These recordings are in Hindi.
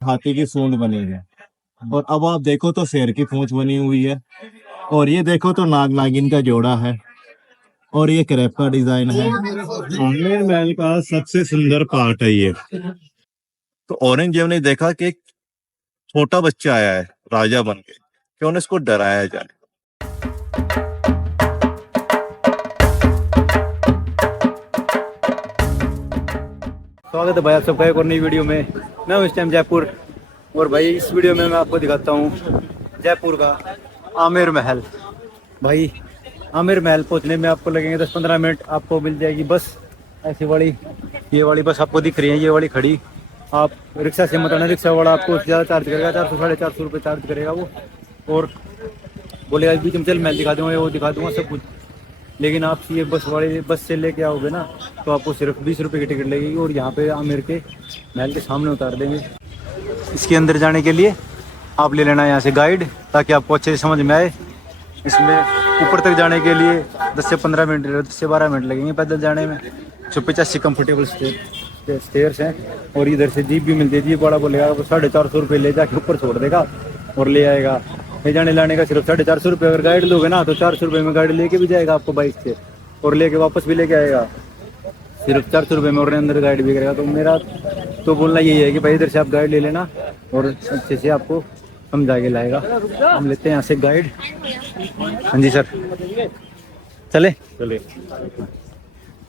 हाथी की सूंड बनी है। और अब आप देखो तो शेर की पूंछ बनी हुई है। और ये देखो तो नाग नागिन का जोड़ा है। और ये क्रैप का डिजाइन है। आमेर महल का सबसे सुंदर पार्ट है ये। तो औरंगजेब ने देखा कि एक छोटा बच्चा आया है राजा बन के, क्यों न इसको डराया जाए। स्वागत है भाई आप सबका एक और नई वीडियो में। मैं हूं इस टाइम जयपुर, और भाई इस वीडियो में मैं आपको दिखाता हूं जयपुर का आमेर महल। भाई आमेर महल पहुंचने में आपको लगेंगे 10-15 मिनट। आपको मिल जाएगी बस ऐसी वाली, ये वाली बस आपको दिख रही है, ये वाली खड़ी। आप रिक्शा से मत आना, रिक्शा वाला आपको ज़्यादा चार्ज करेगा, 400-450 रुपये चार्ज करेगा वो। और बोलेगा बीच में चल मैं दिखा दूँगा, वो दिखा दूँगा सब कुछ। लेकिन आप ये बस से लेके आओगे ना, तो आपको सिर्फ 20 रुपये की टिकट लगेगी और यहाँ पे आमेर के महल के सामने उतार देंगे। इसके अंदर जाने के लिए आप ले लेना यहाँ से गाइड, ताकि आपको अच्छे से समझ में आए। इसमें ऊपर तक जाने के लिए 10 से 15 मिनट, 10 से 12 मिनट लगेंगे पैदल जाने में। 185 कंफर्टेबल स्टेयर्स हैं। और इधर से जीप भी मिलती है। जीप वाला बोलेगा वो 450 रुपये ले जाके ऊपर छोड़ देगा और ले आएगा। ले जाने लाने का सिर्फ 450 रुपये। अगर गाइड लोगे ना तो 400 रुपये में गाइड लेके भी जाएगा आपको बाइक से, और लेके वापस भी लेके आएगा सिर्फ 400 रुपये में, और अंदर गाइड भी करेगा। तो मेरा तो बोलना यही है कि भाई इधर से आप गाइड ले लेना और अच्छे से आपको समझा के लाएगा। हम लेते हैं यहाँ से गाइड। हाँ जी सर, चले।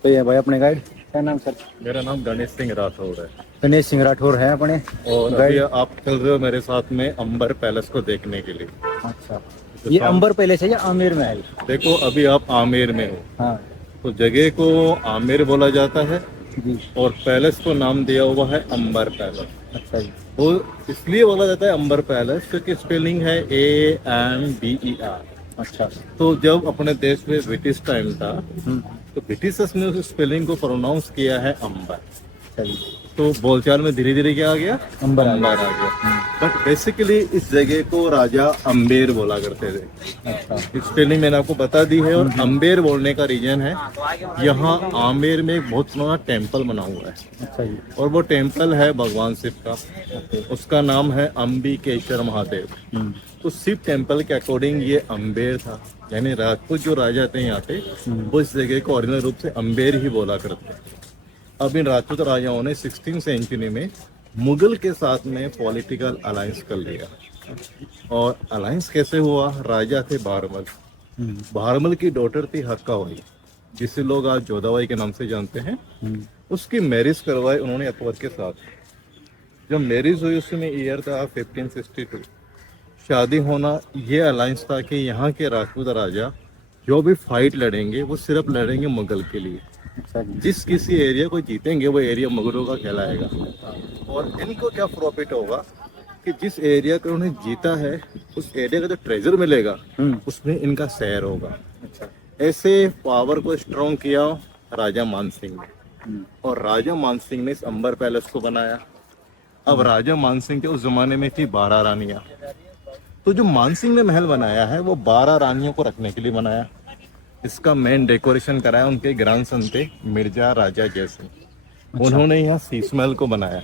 तो ये भाई अपने गाइड, क्या नाम सर? मेरा नाम गणेश सिंह राठौर है। गणेश सिंह राठौर है अपने। और अभी आप चल रहे हो मेरे साथ में अंबर पैलेस को देखने के लिए। अच्छा, ये अंबर पैलेस है या आमेर महल? देखो अभी आप आमेर में हो। हाँ, तो जगह को आमेर बोला जाता है जी। और पैलेस को नाम दिया हुआ है अंबर पैलेस। अच्छा जी। वो इसलिए बोला जाता है अंबर पैलेस क्योंकि स्पेलिंग है AMBER। अच्छा। तो जब अपने देश में ब्रिटिश टाइम था तो ब्रिटिशर्स ने उस स्पेलिंग को प्रोनाउंस किया है अंबर। चलिए, तो बोलचाल में धीरे धीरे क्या आ गया, अंबर आ अंबर आ गया। बट बेसिकली इस जगह को राजा अम्बेर बोला करते थे। अच्छा। स्पेलिंग मैंने आपको बता दी है। और अम्बेर बोलने का रीजन है, यहाँ आमेर में एक बहुत बड़ा टेम्पल बना हुआ है। अच्छा जी। और वो टेम्पल है भगवान शिव का। उसका नाम है अंबिकेश्वर महादेव। तो शिव टेम्पल के अकॉर्डिंग ये अम्बेर था, यानी राजपूत जो राजा थे यहाँ पे वो इस जगह को ओरिजिनल रूप से अम्बेर ही बोला करते हैं। अब इन राजपूत राजाओं ने 16वीं सेंचुरी में मुगल के साथ में पॉलिटिकल अलायंस कर लिया। और अलायंस कैसे हुआ? राजा थे बारमल। बारमल की डॉटर थी हक्काबाई, जिसे लोग आज जोधाबाई के नाम से जानते हैं। उसकी मैरिज करवाई उन्होंने अकबर के साथ। जब मैरिज हुई उस समय ईयर था 1562। शादी होना ये अलायंस था कि यहाँ के राजपूत राजा जो भी फाइट लड़ेंगे वो सिर्फ लड़ेंगे मुगल के लिए। अच्छा जी। जिस किसी एरिया को जीतेंगे वो एरिया मुगलों का कहलाएगा। और इनको क्या प्रॉफिट होगा कि जिस एरिया को उन्होंने जीता है उस एरिया का जो ट्रेजर मिलेगा उसमें इनका शेयर होगा। अच्छा। ऐसे पावर को स्ट्रॉन्ग किया राजा मानसिंह ने। और राजा मानसिंह ने इस अंबर पैलेस को बनाया। अब राजा मानसिंह के उस जमाने में थी 12 रानियां। तो जो मानसिंह ने महल बनाया है वो 12 रानियों को रखने के लिए बनाया। इसका मेन डेकोरेशन कराया उनके ग्रैंडसन थे मिर्जा राजा जयसिंह। उन्होंने यहाँ शीश महल को बनाया।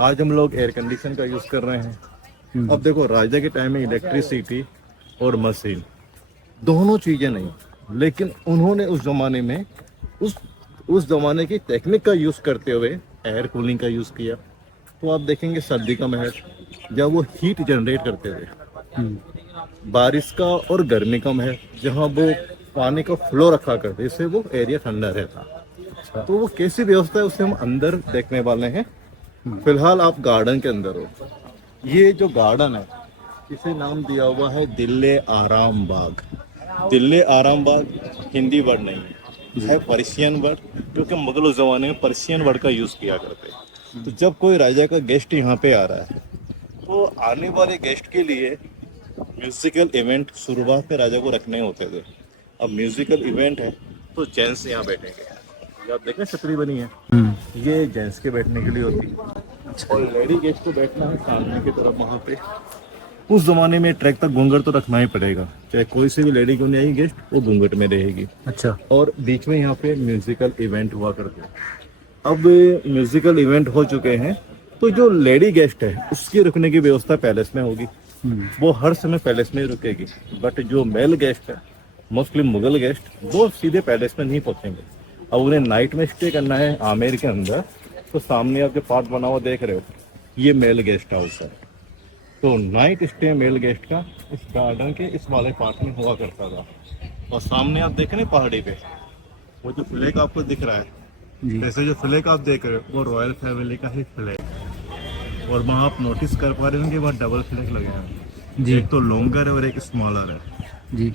आज हम लोग एयर कंडीशन का यूज कर रहे हैं। अब देखो राजा के टाइम में इलेक्ट्रिसिटी और मशीन दोनों चीजें नहीं, लेकिन उन्होंने उस जमाने में उस जमाने की टेक्निक का यूज करते हुए एयर कूलिंग का यूज किया। तो आप देखेंगे सर्दी का महल जब वो हीट जनरेट करते थे, बारिश का और गर्मी का महल जहाँ वो पानी का फ्लो रखा करते, इससे वो एरिया ठंडा रहता। तो वो कैसी व्यवस्था है उसे हम अंदर देखने वाले हैं। फिलहाल आप गार्डन के अंदर हो। ये जो गार्डन है इसे नाम दिया हुआ है दिल्ले आराम बाग। दिल्ले आराम बाग हिंदी वर्ड नहीं है पर्शियन वर्ड, क्योंकि मुगल उस जमाने में पर्शियन वर्ड का यूज किया करते। तो जब कोई राजा का गेस्ट यहाँ पे आ रहा है तो आने वाले गेस्ट के लिए म्यूजिकल इवेंट शुरुआत में राजा को रखने होते थे। अब म्यूजिकल इवेंट है तो जेंट्स यहाँ बैठेंगे। ये आप देखें छतरी बनी है, ये जेंट्स के बैठने के लिए होती है। और लेडी गेस्ट को बैठना है सामने की तरफ वहाँ पे। उस जमाने में ट्रैक तक घूंघट तो रखना ही पड़ेगा, चाहे कोई सी भी लेडी क्यों नहीं आई गेस्ट वो घूंघट में रहेगी। अच्छा। और बीच में यहाँ पे म्यूजिकल इवेंट हुआ करते हैं। अब म्यूजिकल इवेंट हो चुके हैं तो जो लेडी गेस्ट है उसकी रुकने की व्यवस्था पैलेस में होगी, वो हर समय पैलेस में ही रुकेगी। बट जो मेल गेस्ट है, मोस्टली मुगल गेस्ट, वो सीधे पैलेस में नहीं पहुंचेंगे। अब उन्हें नाइट में स्टे करना है आमेर के अंदर, तो सामने आप जो पार्ट बना हुआ देख रहे हो, ये मेल गेस्ट हाउस है। तो नाइट स्टे मेल गेस्ट का इस गार्डन के इस वाले पार्ट में हुआ करता था। और सामने आप देख रहे हैं पहाड़ी पे वो जो फ्लैग आपको दिख रहा है, जैसे जो फ्लैग आप देख रहे हो वो रॉयल फैमिली का ही फ्लैग। और वहाँ आप नोटिस कर पा रहे होंगे वहाँ डबल फ्लैग लगे हैं जी, एक तो लॉन्गर है और एक स्मॉलर है जी।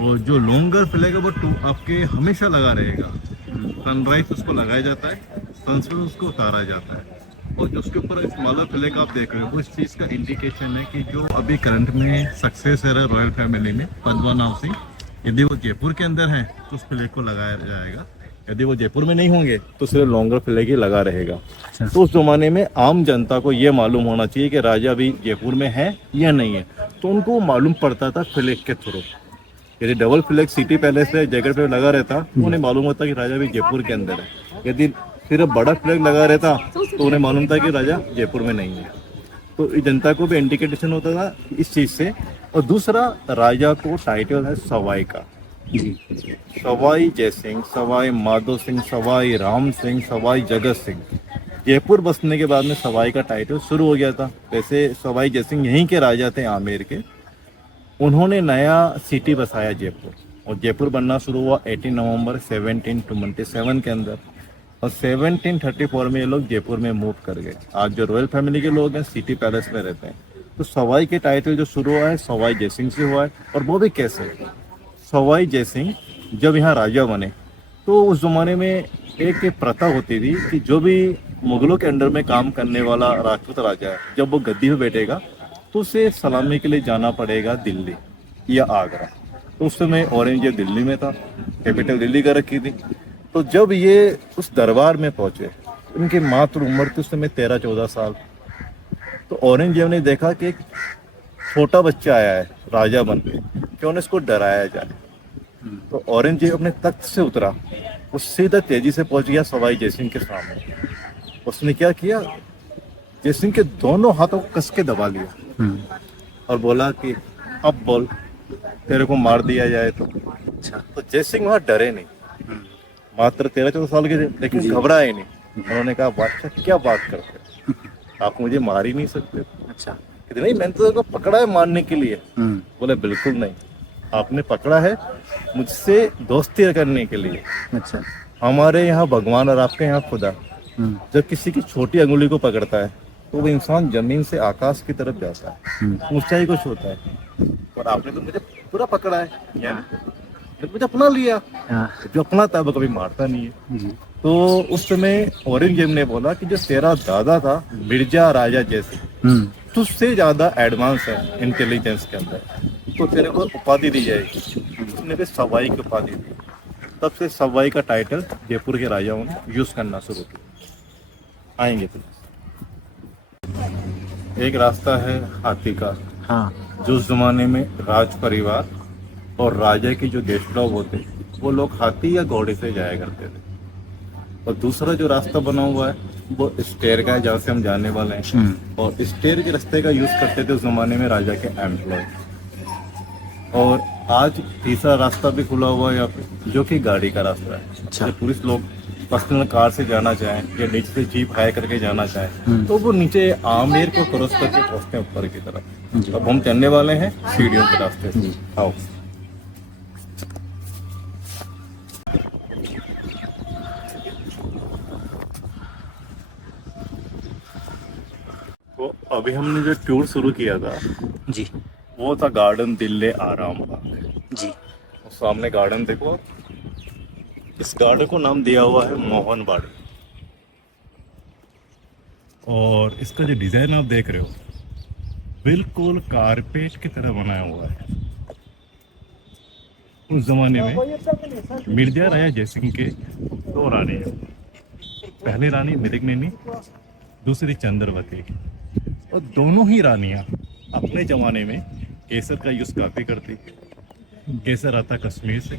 और जो लॉन्गर फ्लैग है वो आपके हमेशा लगा रहेगा। सनराइज उसको लगाया जाता है, सनसेट उसको उतारा जाता है। और जो उसके ऊपर स्मॉलर फ्लैग आप देख रहे हो वो इस चीज़ का इंडिकेशन है कि जो अभी करंट में सक्सेसर है रॉयल फैमिली में, पद्मनाभ सिंह, यदि वो जयपुर के अंदर है तो उस फ्लैग को लगाया जाएगा, यदि वो जयपुर में नहीं होंगे तो सिर्फ लॉन्गर फ्लैग ही लगा रहेगा। तो उस जमाने में आम जनता को ये मालूम होना चाहिए कि राजा अभी जयपुर में है या नहीं है, तो उनको मालूम पड़ता था फ्लैग के थ्रू। यदि डबल फ्लैग सिटी पैलेस पे जगह पे लगा रहता तो उन्हें मालूम होता कि राजा भी जयपुर के अंदर है। यदि सिर्फ बड़ा फ्लैग लगा रहता तो उन्हें मालूम था कि राजा जयपुर में नहीं है। तो जनता को भी इंडिकेशन होता था इस चीज़ से। और दूसरा, राजा को टाइटल है सवाई का, सवाई जय सिंह, सवाई माधो सिंह, सवाई राम सिंह, सवाई जगत सिंह। जयपुर बसने के बाद में सवाई का टाइटल शुरू हो गया था। वैसे सवाई जय सिंह यहीं के राजा थे, आमेर के। उन्होंने नया सिटी बसाया जयपुर, और जयपुर बनना शुरू हुआ 18 नवंबर 1727 के अंदर। और 1734 में ये लोग जयपुर में मूव कर गए। आज जो रॉयल फैमिली के लोग हैं सिटी पैलेस में रहते हैं। तो सवाई के टाइटल जो शुरू हुआ है सवाई जय सिंह से हुआ है। और वो भी कैसे? सवाई जय सिंह जब यहाँ राजा बने तो उस ज़माने में एक प्रथा होती थी कि जो भी मुगलों के अंडर में काम करने वाला राजपूत राजा है, जब वो गद्दी पे बैठेगा तो उसे सलामी के लिए जाना पड़ेगा दिल्ली या आगरा। तो उस समय औरंगजेब दिल्ली में था, कैपिटल दिल्ली का रखी थी। तो जब ये उस दरबार में पहुंचे, उनकी मात्र उम्र थी उस समय 13-14 साल। तो औरंगजेब ने देखा कि एक छोटा बच्चा आया है राजा बन के, क्यों न इसको डराया जाए। तो औरंगजेब अपने तख्त से उतरा, वो सीधा तेजी से पहुंच गया सवाई जय सिंह के सामने। उसने क्या किया, जय सिंह के दोनों हाथों को कस के दबा लिया और बोला कि अब बोल, तेरे को मार दिया जाए तो। तो जय सिंह वहां डरे नहीं, मात्र 13-14 साल के थे, लेकिन घबराए नहीं। उन्होंने कहा बादशाह क्या बात करते हो, आप मुझे मार ही नहीं सकते। अच्छा, कहते नहीं, मैंने तो तेरे को पकड़ा है मारने के लिए। बोले बिल्कुल नहीं, आपने पकड़ा है मुझसे दोस्ती करने के लिए। अच्छा, हमारे यहाँ भगवान और आपके यहाँ खुदा जब किसी की छोटी अंगुली को पकड़ता है तो वो इंसान जमीन से आकाश की तरफ जाता है, ऊंचाई को छूता है। और आपने तो मुझे पूरा पकड़ा है, मुझे अपना लिया। जो अपना था वो कभी मारता नहीं है। तो उस समय औरंगजेब ने बोला कि जो तेरा दादा था मिर्जा राजा जैसे, तुझसे ज्यादा एडवांस है इंटेलिजेंस के अंदर, तो तेरे को उपाधि दी जाएगी। उसने भी सवाई की उपाधि दी। तब से सवाई का टाइटल जयपुर के राजाओं ने यूज करना शुरू किया। आएंगे तो एक रास्ता है हाथी का, हाँ, जो उस जमाने में राज परिवार और राजा के जो गेस्ट लोग होते वो लोग हाथी या घोड़े से जाया करते थे। और दूसरा जो रास्ता बना हुआ है वो स्टेयर का है, जहाँ से हम जाने वाले हैं। और स्टेयर के रास्ते का यूज करते थे उस जमाने में राजा के एम्प्लॉय। और आज तीसरा रास्ता भी खुला हुआ है यहाँ पे, जो कि गाड़ी का रास्ता है। अच्छा, पुलिस लोग पर्सनल कार से जाना चाहें या नीचे से जीप हायर करके जाना चाहें तो वो नीचे आमेर को क्रॉस करके पहुंचते हैं ऊपर की तरफ। अब हम चलने वाले हैं सीढ़ियों के रास्ते से। आओ। तो अभी हमने जो टूर शुरू किया था जी, वो था गार्डन दिल्ली आराम बाग जी। और सामने गार्डन देखो, इस गार्डन को नाम दिया हुआ है मोहनबाड़ी। और इसका जो डिजाइन आप देख रहे हो बिल्कुल कारपेट की तरह बनाया हुआ है। उस जमाने में मिर्जा राजा जय सिंह के दो रानी हैं, पहली रानी मृगनयनी, दूसरी चंद्रवती। और दोनों ही रानियां अपने जमाने में केसर का यूज काफी करती। केसर आता कश्मीर से।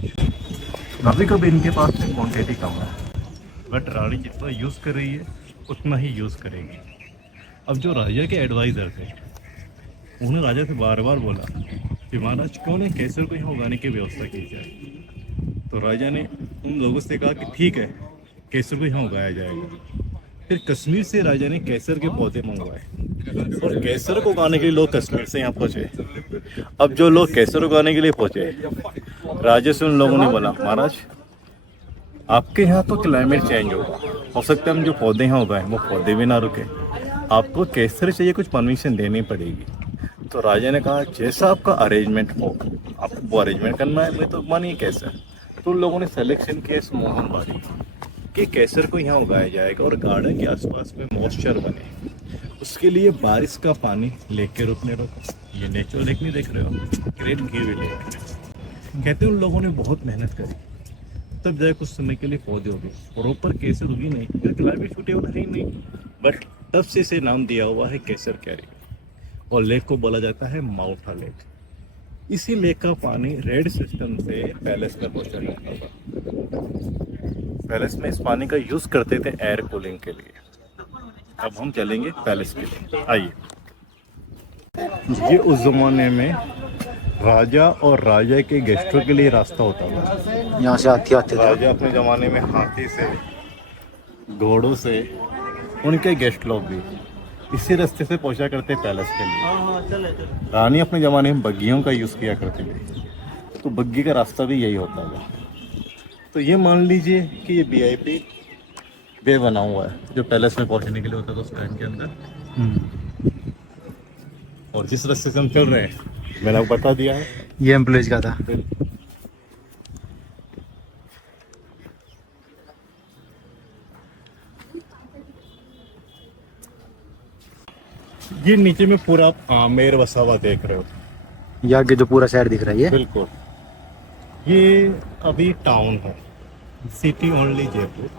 कभी कभी इनके पास में क्वांटिटी कम है, बट रानी जितना यूज कर रही है उतना ही यूज करेगी। अब जो राजा के एडवाइज़र थे उन्होंने राजा से बार बार बोला कि महाराज क्यों नहीं केसर को यहाँ उगाने की व्यवस्था की जाए। तो राजा ने उन लोगों से कहा कि ठीक है, केसर को यहाँ उगाया जाएगा। फिर कश्मीर से राजा ने केसर के पौधे मंगवाए और केसर को उगाने के लिए लोग कश्मीर से यहाँ पहुँचे। अब जो लोग केसर उगाने के लिए पहुँचे, राजा से उन लोगों ने बोला महाराज आपके यहाँ तो क्लाइमेट चेंज होगा, हो सकता है हम जो पौधे यहाँ उगाएं वो पौधे भी ना रुके, आपको केसर चाहिए कुछ परमिशन देनी पड़ेगी। तो राजा ने कहा जैसा आपका अरेंजमेंट हो, आपको वो अरेंजमेंट करना है, मैं तो मानिए केसर। तो उन लोगों ने सिलेक्शन किया इस मोहन बारी कि केसर को यहाँ उगाया जाएगा और गार्डन के आसपास में मॉइस्चर बने। उसके लिए बारिश का पानी लेके रुकने रोको। ये नेचुरल लेक नहीं देख रहे हो, ग्रेट गिव लेक। कहते उन लोगों ने बहुत मेहनत करी, तब जाए कुछ समय के लिए पौधे हो गए। प्रॉपर केसर उगी नहीं क्योंकि क्लाइमेट सूटेबल है ही नहीं, बट तब से इसे नाम दिया हुआ है केसर कैरी। और लेक को बोला जाता है माउठा लेक। इसी लेक का पानी रेड सिस्टम से पैलेस में पहुंचा जाता था। पैलेस में इस पानी का यूज करते थे एयर कूलिंग के लिए। अब हम चलेंगे पैलेस के लिए, आइए। ये उस जमाने में राजा और राजा के गेस्टों के लिए रास्ता होता था। यहाँ से आते आते थे। राजा अपने जमाने में हाथी से, घोड़ों से, उनके गेस्ट लोग भी इसी रास्ते से पहुंचा करते पैलेस के लिए। रानी अपने ज़माने में बग्गियों का यूज़ किया करती थी, तो बग्गी का रास्ता भी यही होता था। तो ये मान लीजिए कि ये VIP वे बना हुआ है जो पैलेस में पहुंचने के लिए होता था उस टाइम के अंदर। और जिस रास्ते से हम चल रहे हैं मैंने आपको बता दिया है, ये एम्प्लॉयज का था। ये नीचे में पूरा आप आमेर वसा हुआ देख रहे हो। ये आगे जो पूरा शहर दिख रहा है ये बिल्कुल, ये अभी टाउन है, सिटी ओनली जयपुर।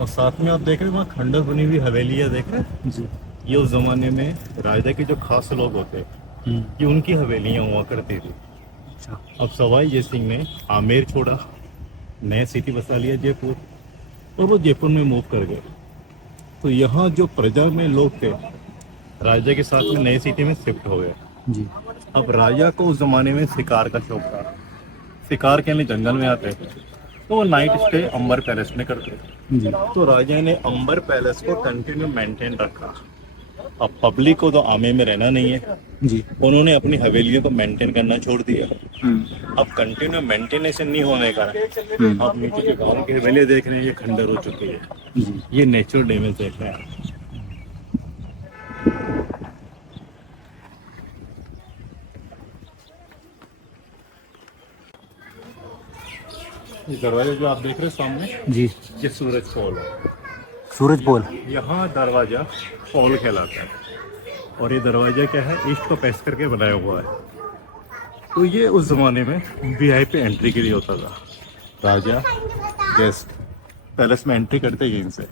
और साथ में आप देख रहे हो वहाँ खंडर बनी हुई हवेली है, देख रहे हैं जी। ये उस जमाने में राजा के जो खास लोग होते ये उनकी हवेलियाँ हुआ करती थी। अच्छा। अब सवाई जय सिंह ने आमेर छोड़ा, नया सिटी बसा लिया जयपुर, और वो जयपुर में मूव कर गए। तो यहाँ जो प्रजा में लोग थे राजा के साथ में नई सिटी में शिफ्ट हो गए जी। अब राजा को उस जमाने में शिकार का शौक था, शिकार के लिए जंगल में आते थे, तो वो नाइट स्टे अंबर पैलेस में करते थे जी। तो राजा ने अंबर पैलेस को कंटिन्यू मेंटेन रखा। अब पब्लिक को तो आमे में रहना नहीं है, जी। उन्होंने अपनी हवेलियों को मेंटेन करना छोड़ दिया। अब कंटिन्यू मेंटेनेशन नहीं होने का अब नीचे जो गाँव की हवेलियाँ देख रहे हैं ये खंडर हो चुकी है, जी। ये नेचुरल डैमेज देख रहे हैं। ये दरवाजा जो आप देख रहे हैं सामने जी। ये सूरज फॉल है। सूरज पोल। यहाँ दरवाजा फॉल कहलाता है और ये दरवाजा क्या है, ईस्ट को पेश करके बनाया हुआ है। तो ये उस जमाने में VIP एंट्री के लिए होता था। राजा गेस्ट पैलेस में एंट्री करते ही इनसे।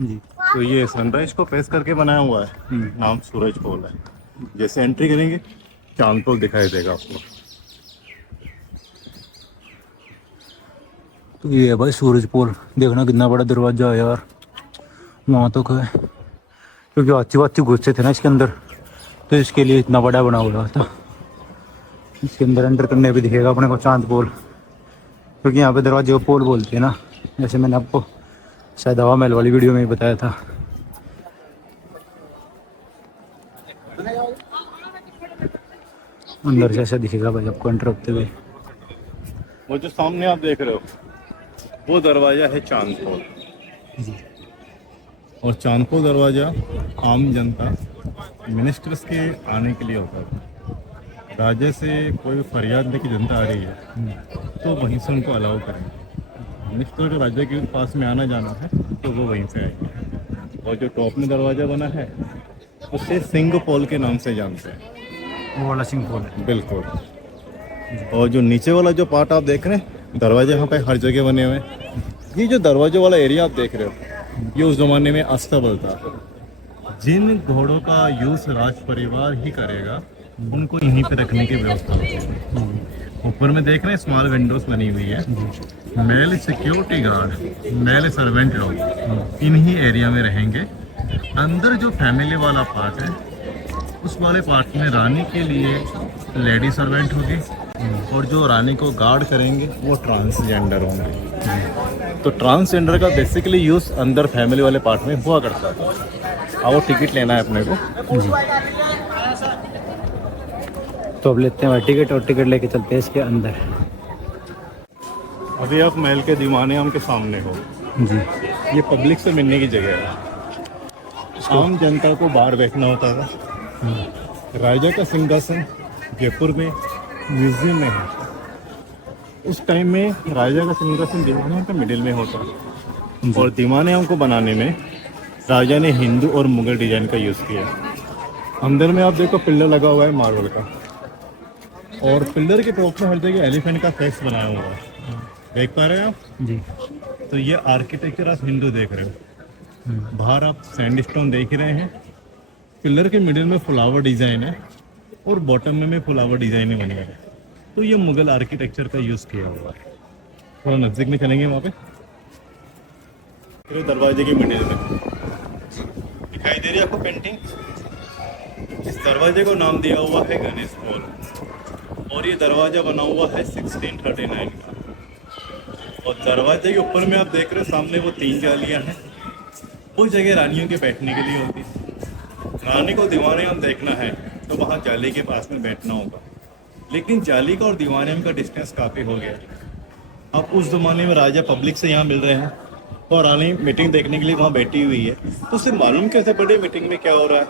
जी। तो ये सनराइज को पेश करके बनाया हुआ है, नाम सूरज फॉल है। जैसे एंट्री करेंगे चांद पोल दिखाई देगा आपको। तो ये है भाई सूरज पोल, देखना कितना बड़ा दरवाजा है यार। वहाँ तो है क्योंकि हाथी वाथी घुसते थे ना इसके अंदर, तो इसके लिए इतना बड़ा बना हुआ था। इसके अंदर एंटर करने भी दिखेगा अपने को चांद पोल, क्योंकि यहाँ पे दरवाजे को पोल बोलते हैं ना, जैसे मैंने आपको शायद हवा महल वाली वीडियो में ही बताया था। अंदर से ऐसा दिखेगा भाई आपको एंटर होते हुए। वो जो सामने आप देख रहे हो वो दरवाजा है चांदपोल। और चांदपोल दरवाजा आम जनता मिनिस्टर्स के आने के लिए होता था। राजा से कोई फरियाद लेके जनता आ रही है तो वहीं से उनको अलाउ करेंगे। मिनिस्टर को राजा के पास में आना जाना है तो वो वहीं से आएंगे। और जो टॉप में दरवाजा बना है उसे सिंह पोल के नाम से जानते हैं। वो वाला सिंह पोल है। बिल्कुल। और जो नीचे वाला जो पार्ट आप देख रहे हैं, दरवाजे यहाँ पे हर जगह बने हुए हैं। ये जो दरवाजे वाला एरिया आप देख रहे हो ये उस जमाने में अस्तबल था। जिन घोड़ों का यूज राज परिवार ही करेगा उनको यहीं पे रखने की व्यवस्था होती है। ऊपर में देख रहे हैं स्मॉल विंडोज बनी हुई है। Male security guard, male servant लोग इन्हीं एरिया में रहेंगे अंदर जो फैमिली वाला पार्ट है, उस वाले पार्ट में रानी के लिए लेडी सर्वेंट होगी और जो रानी को गार्ड करेंगे वो ट्रांसजेंडर होंगे। तो ट्रांसजेंडर का बेसिकली यूज़ अंदर फैमिली वाले पार्ट में हुआ करता था। अब वो टिकट लेना है अपने को। तो अब लेते हैं टिकट और टिकट लेके चलते हैं इसके अंदर। अभी आप महल के दीवाने आम के सामने हो जी। ये पब्लिक से मिलने की जगह है। आम जनता को बाहर बैठना होता था। राजा का सिंहासन जयपुर में म्यूजियम में है। उस टाइम में राजा का सिंहासन दीवाने आम के मिडिल में होता और दीवाने आम को बनाने में राजा ने हिंदू और मुगल डिजाइन का यूज़ किया। अंदर में आप देखो पिलर लगा हुआ है मार्बल का, और पिलर के टॉप में हर जगह एलिफेंट का फेस बनाया हुआ है। देख पा रहे हैं आप जी। तो ये आर्किटेक्चर आप हिंदू देख रहे हो। बाहर आप सैंडस्टोन देख रहे हैं। पिलर के मिडिल में फ्लावर डिजाइन है और बॉटम में फ्लावर डिजाइन बनी है। तो ये मुगल आर्किटेक्चर का यूज़ किया हुआ है। थोड़ा नज़दीक में चलेंगे वहाँ पे। फिर दरवाजे के मिडिल में दिखाई दे रही है आपको पेंटिंग। इस दरवाजे को नाम दिया हुआ है गणेश हॉल और ये दरवाजा बना हुआ है 1639 का। और दरवाजे के ऊपर में आप देख रहे हो सामने वो 3 जालियां हैं। वो जगह रानियों के बैठने के लिए होती है। रानी को दीवाने आम देखना है तो वहाँ जाली के पास में बैठना होगा, लेकिन जाली का और दीवाने आम का डिस्टेंस काफ़ी हो गया। अब उस ज़माने में राजा पब्लिक से यहाँ मिल रहे हैं और रानी मीटिंग देखने के लिए वहाँ बैठी हुई है। तो उसे मालूम कैसे पड़े मीटिंग में क्या हो रहा है।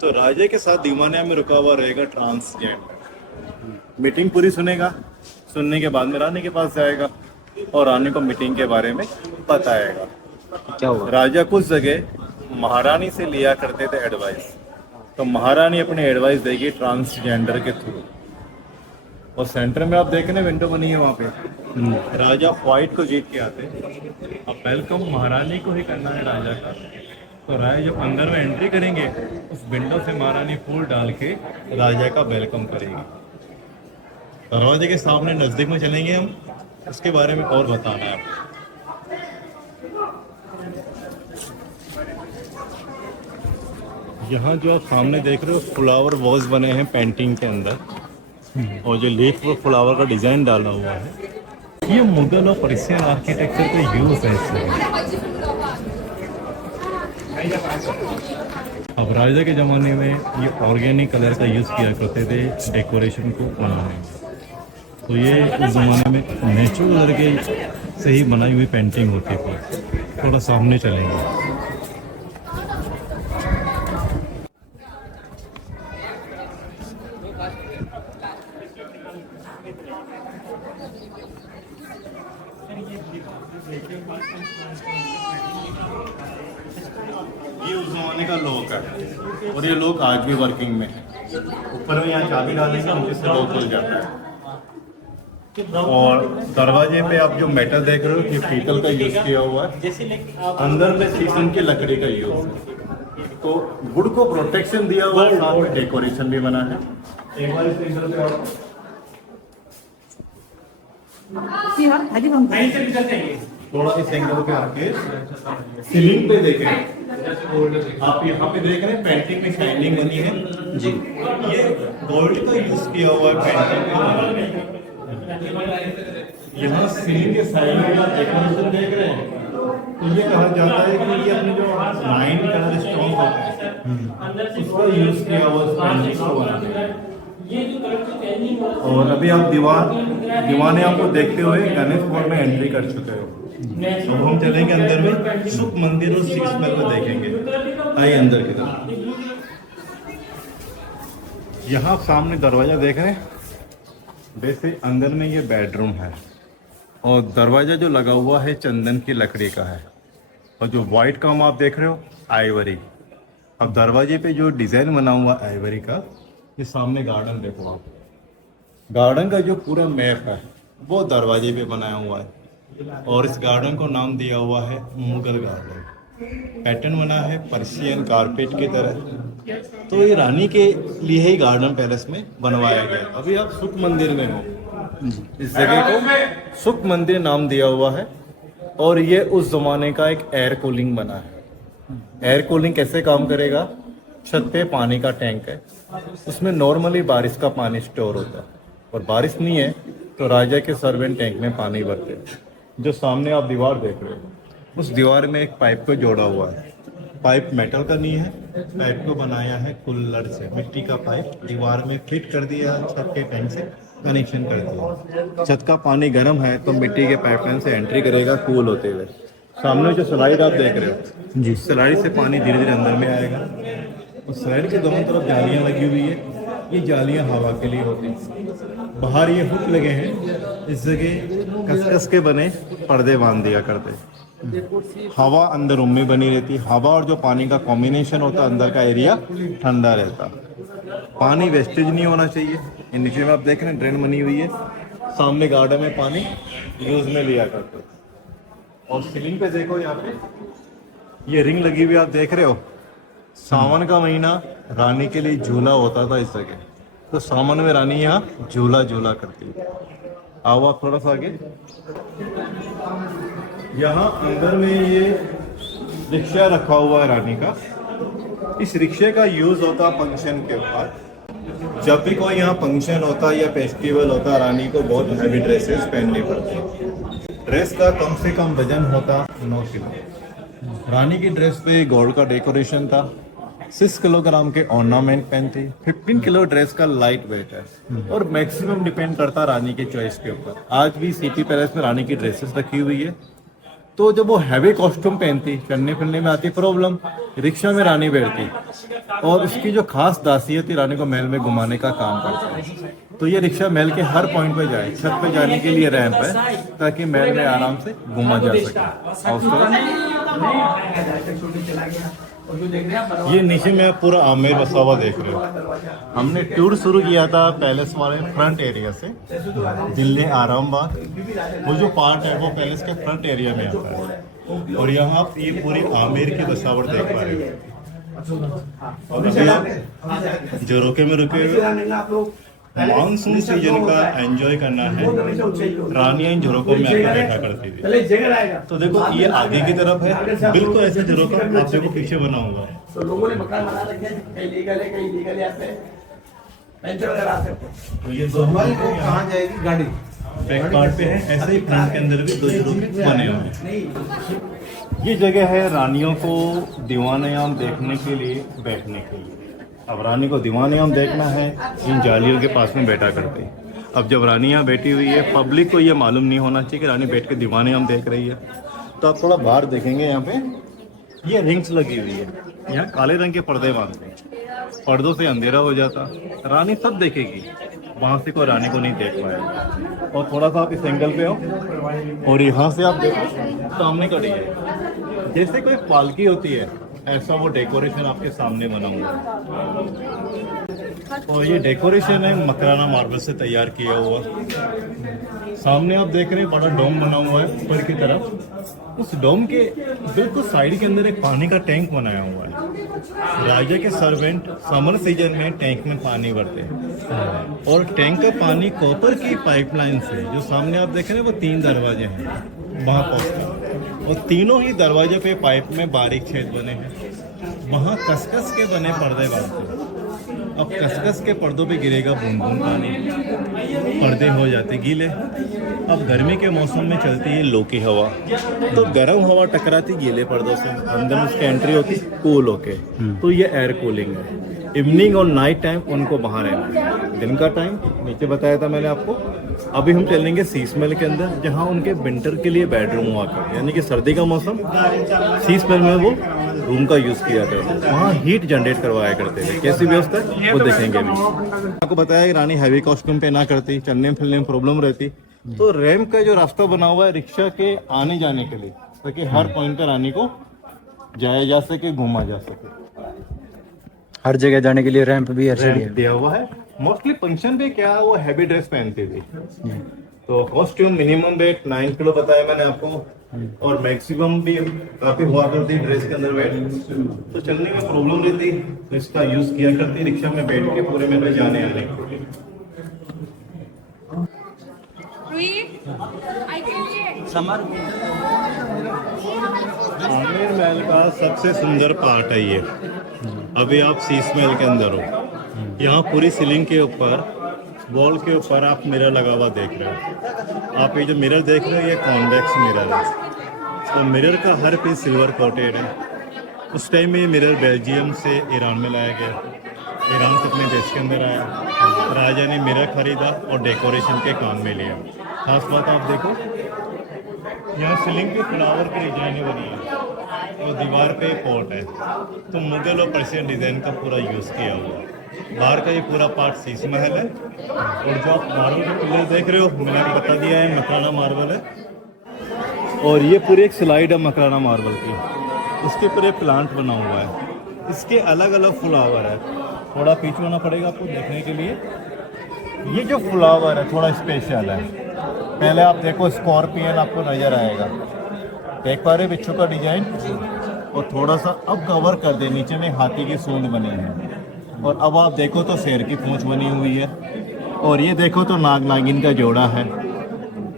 तो राजा के साथ दीवाने आम में रुका हुआ रहेगा ट्रांसजेंडर। मीटिंग पूरी सुनेगा, सुनने के बाद में रानी के पास जाएगा और रानी को मीटिंग के बारे में बताएगा। क्या हुआ? राजा कुछ जगह महारानी से लिया करते थे एडवाइस, तो महारानी अपनी एडवाइस देगी ट्रांसजेंडर के थ्रू। और सेंटर में आप देख रहे हैं विंडो बनी है वहाँ पे। राजा व्हाइट को जीत के आते। अब वेलकम महारानी को ही करना है राजा का। तो राजा जब अंदर में एंट्री करेंगे उस विंडो से महारानी फूल डाल के राजा का वेलकम करेगी। दरवाजे के सामने नज़दीक में चलेंगे हम, इसके बारे में और बताना है आपको। यहाँ जो आप सामने देख रहे हो फ्लावर वॉज बने हैं पेंटिंग के अंदर, और जो लीफ वो फ्लावर का डिजाइन डाला हुआ है, ये मुगल और पर्शियन आर्किटेक्चर का यूज है इसमें। अब राजा के ज़माने में ये ऑर्गेनिक कलर का यूज़ किया करते थे डेकोरेशन को बनाने में। तो ये उस ज़माने में नेचुरल कलर के से ही बनाई हुई पेंटिंग होती थी। थोड़ा सामने चलेंगे। ये उस जमाने का लॉक है और ये लॉक आज भी वर्किंग में है। ऊपर में यहाँ चाबी डालेंगे हम, जिससे लॉक खुल जाता है। और दरवाजे पे आप जो मेटल देख रहे हो ये पीतल का यूज किया हुआ है। अंदर में शीशम की लकड़ी का यूज है। तो वुड को प्रोटेक्शन दिया हुआ है, साथ में डेकोरेशन भी बना है। एक बार इस एंगल पे आओ। थोड़ा इस एंगल पे आके सीलिंग पे देखें। आप यहाँ पे देख रहे हैं पेंटिंग में शाइनिंग बनी है जी। ये गोल्ड का यूज किया हुआ है पेंटिंग में। यहाँ सीलिंग के साइड में आप डेकोरेशन देख रहे हैं, तो ये कहा जाता है कि ये अपनी जो माइंड कलर स्टोन होता है उसका यूज किया हुआ पेंटिंग को बनाने में। और अभी आप दीवाने आपको देखते हुए गणेश हॉल में एंट्री कर चुके हो। तो हम चलेंगे अंदर में, सुख मंदिर और शीश महल को देखेंगे। आइए अंदर की तरफ। यहाँ सामने दरवाजा देख रहे हैं, वैसे अंदर में ये बेडरूम है और दरवाजा जो लगा हुआ है चंदन की लकड़ी का है। और जो वाइट काम आप देख रहे हो आइवरी। अब दरवाजे पे जो डिजाइन बना हुआ आइवरी का, ये सामने गार्डन देखो आप। गार्डन का जो पूरा मैप है वो दरवाजे पे बनाया हुआ है और इस गार्डन को नाम दिया हुआ है मुगल गार्डन। पैटर्न बना है पर्शियन कारपेट की तरह। तो ये रानी के लिए ही गार्डन पैलेस में बनवाया गया। अभी आप सुख मंदिर में हो। इस जगह को सुख मंदिर नाम दिया हुआ है और ये उस जमाने का एक एयर कूलिंग बना है। एयर कूलिंग कैसे काम करेगा? छत पे पानी का टैंक है, उसमें नॉर्मली बारिश का पानी स्टोर होता है, और बारिश नहीं है तो राजा के सर्वेंट टैंक में पानी भरते हैं। जो सामने आप दीवार देख रहे हो, उस दीवार में एक पाइप को जोड़ा हुआ है। पाइप मेटल का नहीं है, पाइप को बनाया है कुल्लड़ से, मिट्टी का पाइप दीवार में फिट कर दिया, छत के टैंक से कनेक्शन कर दिया। छत का पानी गर्म है तो मिट्टी के पाइपलाइन से एंट्री करेगा कूल होते हुए। सामने जो स्लाइड आप देख रहे हो जी, स्लाइड से पानी धीरे धीरे अंदर में आएगा। उस स्लाइड के दोनों तरफ जालियां लगी हुई है, ये जालियां हवा के लिए होती हैं। बाहर ये हुक लगे हैं, इस जगह कस के बने पर्दे बांध दिया करते, हवा अंदर रूम में बनी रहती। हवा और जो पानी का कॉम्बिनेशन होता, अंदर का एरिया ठंडा रहता। पानी वेस्टेज नहीं होना चाहिए। ये नीचे में आप देख रहे हैं ड्रेन बनी हुई है, सामने गार्डन में पानी यूज में लिया करते। और सीलिंग पे देखो, यहाँ पे ये रिंग लगी हुई आप देख रहे हो। सावन का महीना रानी के लिए झूला होता था इस जगह, तो सावन में रानी यहाँ झूला झूला करती है। आओ आप थोड़ा सा आगे। यहाँ अंदर में ये रिक्शा रखा हुआ है रानी का। इस रिक्शे का यूज होता फंक्शन के ऊपर। जब भी कोई यहाँ फंक्शन होता या फेस्टिवल होता, रानी को बहुत हैवी ड्रेसेस पहननी पड़ती। ड्रेस का कम से कम वजन होता 9 किलो। रानी की ड्रेस पे गोल्ड का डेकोरेशन था, 6 किलोग्राम के ऑर्नामेंट पहनती। 15 किलो ड्रेस का लाइट वेट है, और मैक्सिमम डिपेंड करता रानी के चॉइस के ऊपर। आज भी सिटी पैलेस में रानी की ड्रेसेस रखी हुई है, तो जब वो हैवी कॉस्ट्यूम पहनती, चलने फिरने में आती प्रॉब्लम, रिक्शा में रानी बैठती, और इसकी जो खास दासियत थी, रानी को महल में घुमाने का काम करता है। तो ये रिक्शा महल के हर पॉइंट पे जाए। छत पे जाने के लिए रैंप है, ताकि महल में आराम से घूमा जा सके। ये नीचे में पूरा आमेर बसा हुआ देख रहे हो। हमने टूर शुरू किया था पैलेस वाले फ्रंट एरिया से, दिल्ली आरामबाग। वो जो पार्ट है वो पैलेस के फ्रंट एरिया में आता है, और यहाँ आप ये पूरी आमेर की बसावट देख पा रहे हो। और अभी आप जोरोके में रुके हुए, मानसून सीजन का एंजॉय करना है। रानियां इन झरोकों में आकर बैठा करती थी। तो देखो ये आगे की तरफ है, बिल्कुल ऐसे झरोका आप देखो पीछे बना हुआ है। तो लोगों ने मकान बना रखे हैं, कहीं लीगल है कहीं लीगल है, यहाँ पे पेंचर वगैरह आते हैं। तो ये दो हमारी कहाँ जाएगी गाड़ी, बैक पार्ट पे है। ऐसे ही फ्रंट के अंदर भी 2 झरोके बने हुए हैं। ये जगह है रानियों को दीवानायाम देखने के लिए, बैठने के लिए। अब रानी को दीवानायाम देखना है, इन जालियों के पास में बैठा करते। अब जब रानी यहाँ बैठी हुई है, पब्लिक को ये मालूम नहीं होना चाहिए कि रानी बैठ के दीवानायाम देख रही है। तो आप थोड़ा बाहर देखेंगे, यहाँ पे ये रिंग्स लगी हुई है, यहाँ काले रंग के पर्दे बांधते हैं। पर्दों से अंधेरा हो जाता, रानी सब देखेगी, वहाँ से कोई रानी को नहीं देख पाएगा। और थोड़ा सा आप इस एंगल पे हो, और यहाँ से आप देखो सामने खड़ी है, जैसे कोई पालकी होती है, ऐसा वो डेकोरेशन आपके सामने बना हुआ है। और ये डेकोरेशन है मकराना मार्बल से तैयार किया हुआ। सामने आप देख रहे हैं बड़ा डोम बना हुआ है ऊपर की तरफ। उस डोम के बिल्कुल साइड के अंदर एक पानी का टैंक बनाया हुआ है। राजा के सर्वेंट समर सीजन में टैंक में पानी भरते हैं, और टैंक का पानी कॉपर की पाइपलाइन से, जो सामने आप देख रहे हैं वो 3 दरवाजे हैं, वहाँ पहुँचता है। और तीनों ही दरवाजे पे पाइप में बारीक छेद बने हैं, वहाँ कसकस के बने पर्दे बांधते हैं। अब कसकस के पर्दों पे गिरेगा बूंद बूंद पानी, पर्दे हो जाते गीले। अब गर्मी के मौसम में चलती है लो की हवा, तो गर्म हवा टकराती गीले पर्दों से, अंदर उसकी एंट्री होती कूल होके। तो ये एयर कूलिंग है। इवनिंग और नाइट टाइम उनको वहाँ रहना है। दिन का टाइम नीचे बताया था मैंने आपको। अभी हम चलेंगे शीश महल के अंदर, जहाँ उनके विंटर के लिए बेडरूम हुआ करते, यानी कि सर्दी का मौसम शीश महल में वो रूम का यूज किया करते थे, वहाँ हीट जनरेट करवाया करते थे। कैसी व्यवस्था है वो देखेंगे अभी। आपको बताया कि रानी हैवी कॉस्ट्यूम पे ना करती, चलने फिरने में प्रॉब्लम रहती, तो रैंप का जो रास्ता बना हुआ है रिक्शा के आने जाने के लिए, ताकि हर पॉइंट पर रानी को जाया जा सके, घूमा जा सके। हर जगह जाने के लिए रैंप भी रैंप दिया हुआ है। मोस्टली फंक्शन पे क्या वो हैवी ड्रेस पहनती थी, तो कॉस्ट्यूम मिनिमम वेट 9 किलो बताया मैंने आपको, और मैक्सिमम भी काफी हुआ करती ड्रेस के अंदर वेट। तो चलने में प्रॉब्लम रहती, तो इसका यूज किया करती रिक्शा में बैठ के पूरे में जाने आने के लिए। आमेर महल का सबसे सुंदर पार्ट है ये। अभी आप शीश महल के अंदर हो। यहाँ पूरी सीलिंग के ऊपर, वॉल के ऊपर आप मिरर लगा हुआ देख रहे हो। आप ये जो मिरर देख रहे हो ये कॉन्वेक्स मिरर है। तो मिरर का हर पीस सिल्वर कोटेड है। उस टाइम में ये मिरर बेल्जियम से ईरान में लाया गया। ईरान से अपने देश के अंदर आया। राजा ने मिरर खरीदा और डेकोरेशन के काम में लिया। खास बात आप देखो, यहाँ सीलिंग पे फ्लावर की डिजाइनें बनी है और दीवार पे पोर्ट है। तो मुगल और पर्शियन डिजाइन का पूरा यूज़ किया हुआ है। बाहर का ये पूरा पार्ट शीश महल है। और जो आप मार्बल के पिलर देख रहे हो, मैंने आपको बता दिया है मकराना मार्बल है। और ये पूरी एक स्लाइड है मकराना मार्बल की। इसके ऊपर एक प्लांट बना हुआ है। इसके अलग अलग फ्लावर है। थोड़ा पीछे होना पड़ेगा आपको देखने के लिए। ये जो फ्लावर है थोड़ा स्पेशल है। पहले आप देखो स्कॉर्पियन आपको नजर आएगा, देख पा रहे बिच्छू का डिजाइन। और थोड़ा सा अब कवर कर दे, नीचे में हाथी की सूंड बनी है। और अब आप देखो तो शेर की पूंछ बनी हुई है। और ये देखो तो नाग नागिन का जोड़ा है।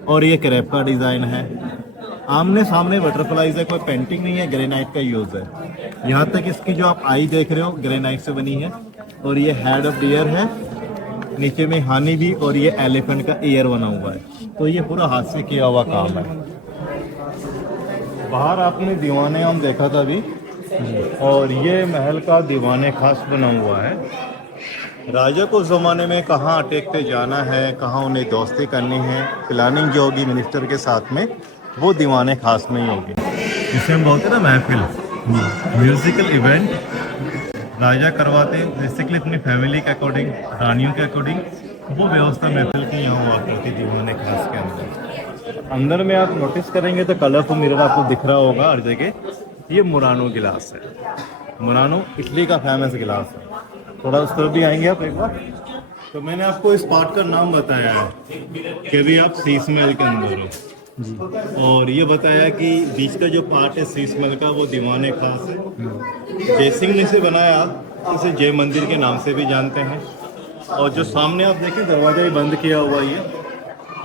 और ये क्रैप का डिजाइन है। आमने सामने बटरफ्लाईज है, कोई पेंटिंग नहीं है, ग्रेनाइट का यूज है। यहाँ तक इसकी जो आप आई देख रहे हो ग्रेनाइट से बनी है। और ये हेड ऑफ डियर है, नीचे में हानी भी, और ये एलिफेंट का ईयर बना हुआ है। तो ये पूरा हाथ से किया हुआ काम है। बाहर आपने दीवाने हम देखा था अभी, और ये महल का दीवाने खास बना हुआ है। राजा को उस जमाने में कहाँ अटैक पे जाना है, कहाँ उन्हें दोस्ती करनी है, प्लानिंग जो होगी मिनिस्टर के साथ में, वो दीवाने खास में ही होगी। इसे हम बोलते हैं ना महफिल, म्यूजिकल इवेंट राजा करवाते हैं बेसिकली अपनी फैमिली के अकॉर्डिंग, रानियों के अकॉर्डिंग। वो व्यवस्था महफिल की यहाँ हुआ करती दीवाने खास के अंदर। अंदर में आप नोटिस करेंगे तो कलरफुल मिरर आपको दिख रहा होगा हर जगह। ये मुरानो गिलास है। मुरानो इटली का फेमस गिलास है। थोड़ा उस तरफ भी आएंगे आप एक बार। तो मैंने आपको इस पार्ट का नाम बताया है कि अभी आप शीश महल के अंदर हो। और ये बताया कि बीच का जो पार्ट है शीश महल का, वो दीवाने खास है। जयसिंह ने इसे बनाया, इसे जय मंदिर के नाम से भी जानते हैं। और जो सामने आप देखें दरवाजा ही बंद किया हुआ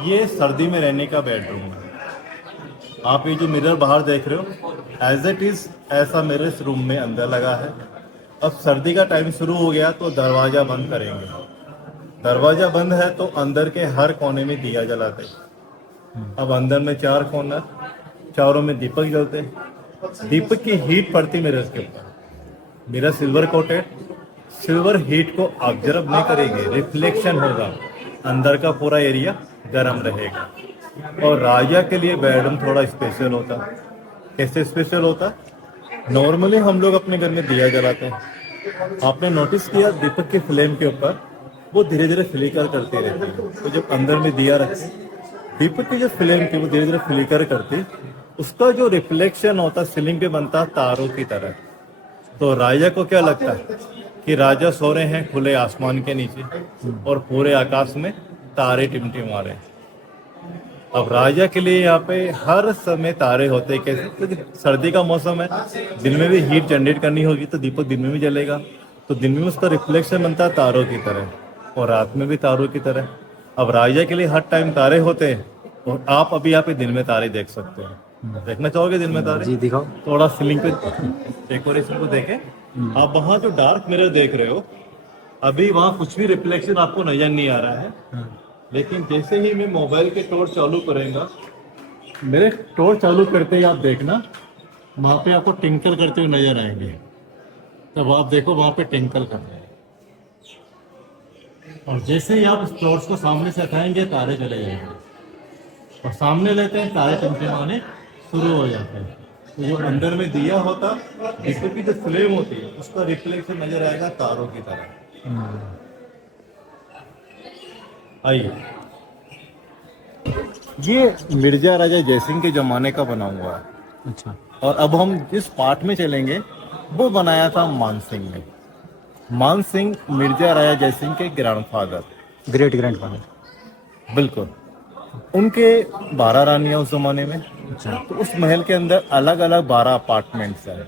ये सर्दी में रहने का बेडरूम है। आप ये जो मिरर बाहर देख रहे हो एज इट इज ऐसा मिरर इस रूम में अंदर लगा है। अब सर्दी का टाइम शुरू हो गया तो दरवाजा बंद करेंगे। दरवाजा बंद है तो अंदर के हर कोने में दिया जलाते। अब अंदर में 4 कॉर्नर, चारों में दीपक जलते। दीपक की हीट पड़ती मिरर के ऊपर। Mirror silver coated, silver heat को ऑब्जर्व नहीं करेंगे, रिफ्लेक्शन होगा, अंदर का पूरा एरिया गर्म रहेगा। और राजा के लिए बेडरूम थोड़ा स्पेशल होता। कैसे स्पेशल होता? नॉर्मली हम लोग अपने घर में दिया जलाते हैं। आपने नोटिस किया दीपक की फ्लेम के ऊपर वो धीरे धीरे फ्लिकर करती रहती है। तो जब अंदर में दिया रखे, दीपक की जो फ्लेम थी वो धीरे धीरे फ्लिकर करती, उसका जो रिफ्लेक्शन होता सीलिंग पे बनता तारों की तरह। तो राजा को क्या लगता है कि राजा सो रहे हैं खुले आसमान के नीचे और पूरे आकाश में तारे टिमटिमा रहे हैं। अब राजा के लिए यहाँ पे हर समय तारे होते हैं। कैसे? क्योंकि सर्दी का मौसम है, दिन में भी हीट जनरेट करनी होगी तो दीपक दिन में भी जलेगा। तो दिन में उसका रिफ्लेक्शन बनता है तारों की तरह और रात में भी तारों की तरह। अब राजा के लिए हर टाइम तारे होते हैं और आप अभी यहाँ पे दिन में तारे देख सकते हैं। देखना चाहोगे दिन में तारे? जी दिखाओ। थोड़ा सीलिंग पे डेकोरेशन को देखें। आप वहाँ जो डार्क मिरर देख रहे हो, अभी वहाँ कुछ भी रिफ्लेक्शन आपको नजर नहीं आ रहा है। लेकिन जैसे ही मैं मोबाइल के टॉर्च चालू करेगा, मेरे टॉर्च चालू करते ही आप देखना वहाँ पे आपको टिंकल करते हुए नजर आएंगे। तब आप देखो वहाँ पे टिंकल कर रहे हैं। और जैसे ही आप इस टॉर्च को सामने से हटाएंगे तारे चले जाएंगे और सामने लेते हैं तारे टिमटिमाने शुरू हो जाते हैं। तो जो अंदर में दिया होता, दीपक की जो फ्लेम होती है उसका रिफ्लेक्शन नजर आएगा तारों की तरह। आइए, ये मिर्जा राजा जयसिंह के जमाने का बना हुआ है। अच्छा। और अब हम जिस पार्ट में चलेंगे वो बनाया था मानसिंह ने। मानसिंह मिर्जा राजा जयसिंह के ग्रैंडफादर, ग्रेट ग्रैंडफादर। बिल्कुल। उनके 12 रानियां उस जमाने में। अच्छा। तो उस महल के अंदर अलग अलग 12 अपार्टमेंट्स हैं।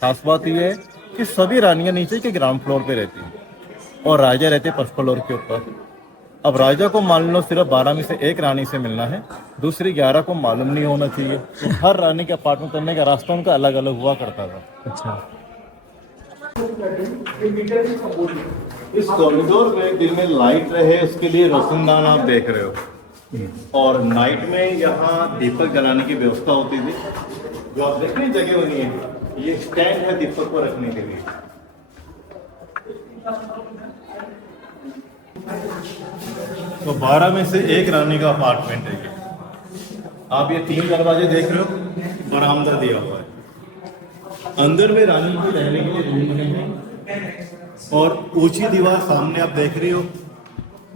खास बात यह है कि सभी रानियां नीचे के ग्राउंड फ्लोर पे रहती हैं और राजा रहते फर्स्ट फ्लोर के ऊपर। अब राजा को मान लो सिर्फ 12 में से एक रानी से मिलना है, दूसरी 11 को मालूम नहीं होना चाहिए। तो हर रानी के अपार्टमेंट करने का रास्ता उनका अलग अलग हुआ करता था। अच्छा। इस कॉरिडोर में दिन में लाइट रहे उसके लिए रोशनदान आप देख रहे हो, और नाइट में यहाँ दीपक जलाने की व्यवस्था होती थी। जो आप देख रहे हैं जगह बनी है, ये स्टैंड है दीपक को रखने के लिए। तो 12 में से एक रानी का अपार्टमेंट है ये। आप ये 3 दरवाजे देख रहे हो, बरामदा दिया हुआ है। अंदर में रानी को रहने के लिए रूम बने हैं, और ऊंची दीवार सामने आप देख रहे हो,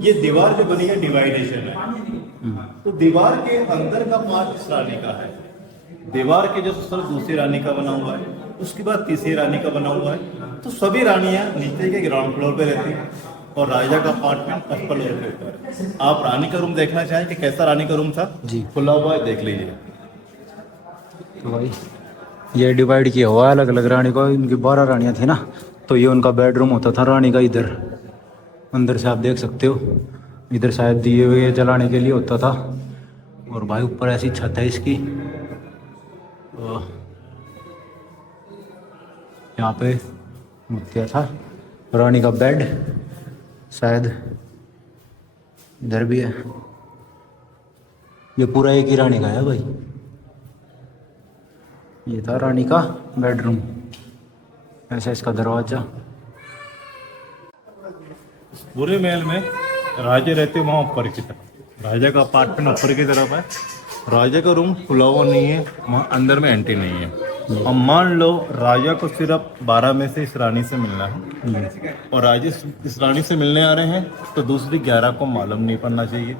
ये दीवार जो बनी है डिवाइडेशन है। तो दीवार के अंदर का पार्ट इस रानी का है, दीवार के जो तरफ दूसरी रानी का बना हुआ है, उसके बाद तीसरी रानी का बना हुआ है। तो सभी रानियां नीचे के ग्राउंड फ्लोर पे रहती हैं और राजा का अपार्टमेंट फर्स्ट फ्लोर के ऊपर। आप रानी का रूम देखना चाहें कि कैसा रानी का रूम था जी, खुला हुआ है, देख लीजिए। तो भाई ये डिवाइड किया हुआ है अलग अलग रानी को। इनकी 12 रानियां थी ना, तो ये उनका बेडरूम होता था रानी का। इधर अंदर से आप देख सकते हो, इधर शायद दिए हुए जलाने के लिए होता था। और भाई ऊपर ऐसी छत है इसकी। यहाँ पे मुत्या था, रानी का बेड शायद इधर भी है। ये पूरा एक ही रानी का है भाई। ये था रानी का बेडरूम, ऐसा इसका दरवाजा। पूरे महल में राजे रहते वहाँ ऊपर की तरफ, राजा का अपार्टमेंट ऊपर की तरफ है। राजा का रूम खुला हुआ नहीं है, वहाँ अंदर में एंट्री नहीं है। अब मान लो राजा को सिर्फ 12 में से इस रानी से मिलना है, और राजा इस रानी से मिलने आ रहे हैं, तो दूसरी 11 को मालूम नहीं पड़ना चाहिए।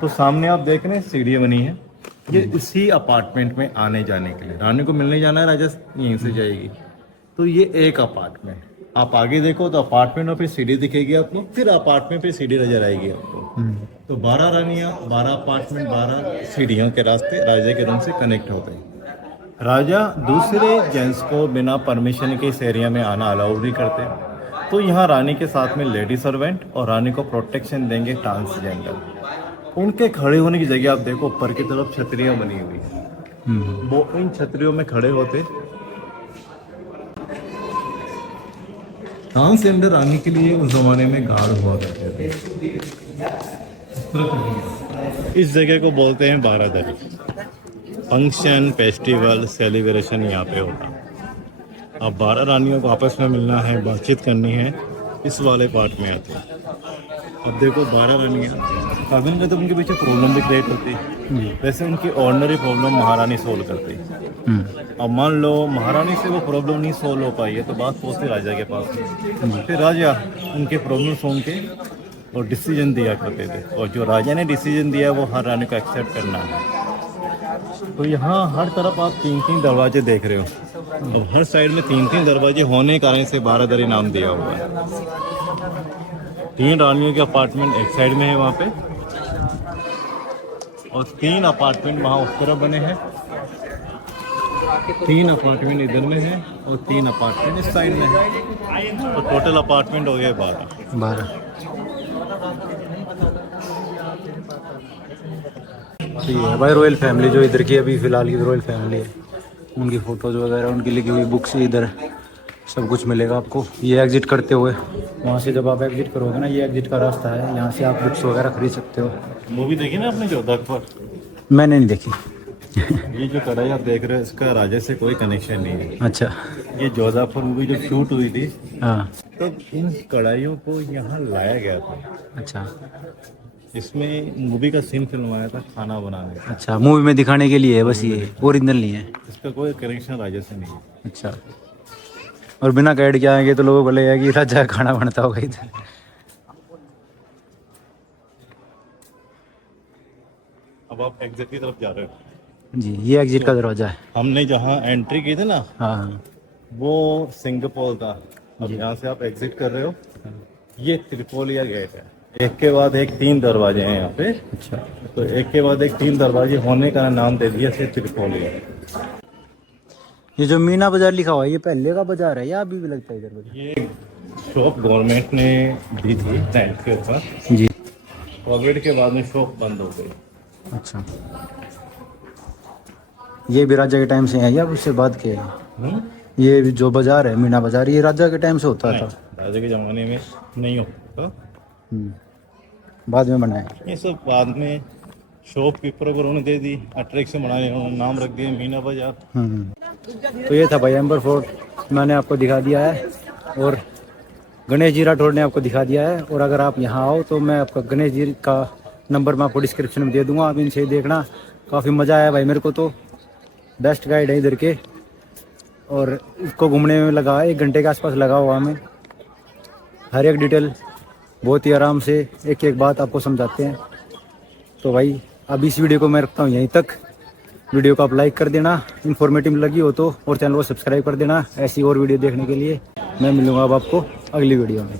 तो सामने आप देख रहे हैं सीढ़ियाँ बनी है, ये इसी अपार्टमेंट में आने जाने के लिए। रानी को मिलने जाना है, राजा यहीं से जाएगी। तो ये एक अपार्टमेंट, आप आगे देखो तो अपार्टमेंट और फिर सीढ़ी दिखेगी आपको, फिर अपार्टमेंट पे सीढ़ी नजर आएगी आपको। तो 12 रानियां, 12 अपार्टमेंट, 12 सीढ़ियों के रास्ते राजा के रूम से कनेक्ट होते हैं। राजा दूसरे जेंट्स को बिना परमिशन के इस एरिया में आना अलाउ नहीं करते। तो यहाँ रानी के साथ में लेडी सर्वेंट और रानी को प्रोटेक्शन देंगे ट्रांसजेंडर। उनके खड़े होने की जगह आप देखो, ऊपर की तरफ छतरियाँ बनी हुई है, वो इन छतरियों में खड़े होते। ट्रांसजेंडर आने के लिए उस जमाने में गार्ड हुआ करते थे। इस जगह को बोलते हैं बारादरी। फंक्शन, फेस्टिवल, सेलिब्रेशन यहाँ पे होता। अब 12 रानियों को आपस में मिलना है, बातचीत करनी है, इस वाले पार्ट में आते हैं। अब देखो 12 रानियाँ, कभी ना तो उनके पीछे प्रॉब्लम भी क्रिएट होती है। वैसे उनकी ऑर्डिनरी प्रॉब्लम महारानी सोल्व करती है। अब मान लो महारानी से वो प्रॉब्लम नहीं सोल्व हो पाई है, तो बात पहुँचती राजा के पास। फिर राजा उनके प्रॉब्लम सुन के और डिसीजन दिया करते थे, और जो राजा ने डिसीजन दिया वो हर रानी को एक्सेप्ट करना है। तो यहाँ हर तरफ आप 3-3 दरवाजे देख रहे हो, तो हर साइड में 3-3 दरवाजे होने के कारण से बारादरी नाम दिया हुआ है। 3 रानियों के अपार्टमेंट एक साइड में है वहाँ पे, और 3 अपार्टमेंट वहाँ उस तरफ बने हैं। 3 अपार्टमेंट इधर में है और 3 अपार्टमेंट इस साइड में है। तो टोटल अपार्टमेंट हो गए 12। तो ये है भाई रॉयल फैमिली, जो इधर की अभी फिलहाल की रॉयल फैमिली है। उनकी फ़ोटोज़ वगैरह, उनकी लिखी हुई बुक्स इधर सब कुछ मिलेगा आपको। ये एग्जिट करते हुए वहाँ से जब आप एग्जिट करोगे ना, ये एग्जिट का रास्ता है, यहाँ से आप बुक्स वगैरह खरीद सकते हो। मूवी देखी ना आपने जोधा अकबर? मैंने नहीं देखी। ये जो कढ़ाई आप देख रहे हो इसका राजा से कोई कनेक्शन नहीं है। अच्छा। ये जोधा अकबर मूवी जो शूट हुई थी, हाँ। तब इन कढ़ाइयों को यहाँ लाया गया था। अच्छा। इसमें मूवी का सीन फिल्माया था, खाना बनाने का। अच्छा, मूवी में दिखाने के लिए है बस, ये ओरिजिनल नहीं है। इसका कोई कनेक्शन राजा से नहीं है। अच्छा। और बिना गाइड के आएंगे तो लोगों को लगेगा कि राजा खाना बनता होगा इधर। अब आप एग्जिट की तरफ जा रहे हो जी, ये एग्जिट का दरवाजा है। हमने जहाँ एंट्री की थी ना, हाँ। वो सिंगापुर था। अब यहाँ से आप एग्जिट कर रहे हो, ये त्रिपोलिया गेट है। एक के बाद एक 3 दरवाजे हैं यहाँ पे। अच्छा। तो एक के बाद एक 3 दरवाजे होने का नाम दे दिया से त्रिपोलिया। ये जो मीना बाजार लिखा हुआ है, ये पहले का बाजार है या अभी भी लगता है इधर बाजार? ये शॉप गवर्नमेंट ने दी थी रेंट के ऊपर। जी। कोविड के बाद में शॉप बंद हो गई। अच्छा, ये भी राजा के टाइम से है या उससे बाद के है? हम्म? ये भी जो बाजार है मीना बाजार, ये राजा के टाइम से होता था? राजा के ज़माने में नहीं होता, बाद में बनाया। ये सब बाद में शॉपकीपर को उन्होंने दे दी, अट्रैक्शन बनाने उन्होंने नाम रख दिया मीना बाजार। तो ये था भाई एम्बर फोर्ट, मैंने आपको दिखा दिया है, और गणेश जी राठौड़ ने आपको दिखा दिया है। और अगर आप यहाँ आओ तो मैं आपका गणेश जी का नंबर मैं आपको डिस्क्रिप्शन में दे दूंगा, आप इनसे देखना। काफ़ी मज़ा आया भाई मेरे को, तो बेस्ट गाइड है इधर के, और इसको घूमने में लगा 1 घंटे के आसपास लगा हुआ हमें। हर एक डिटेल बहुत ही आराम से एक एक बात आपको समझाते हैं। तो भाई अब इस वीडियो को मैं रखता हूँ यहीं तक। वीडियो को आप लाइक कर देना इन्फॉर्मेटिव लगी हो तो, और चैनल को सब्सक्राइब कर देना ऐसी और वीडियो देखने के लिए। मैं मिलूँगा अब आपको अगली वीडियो में।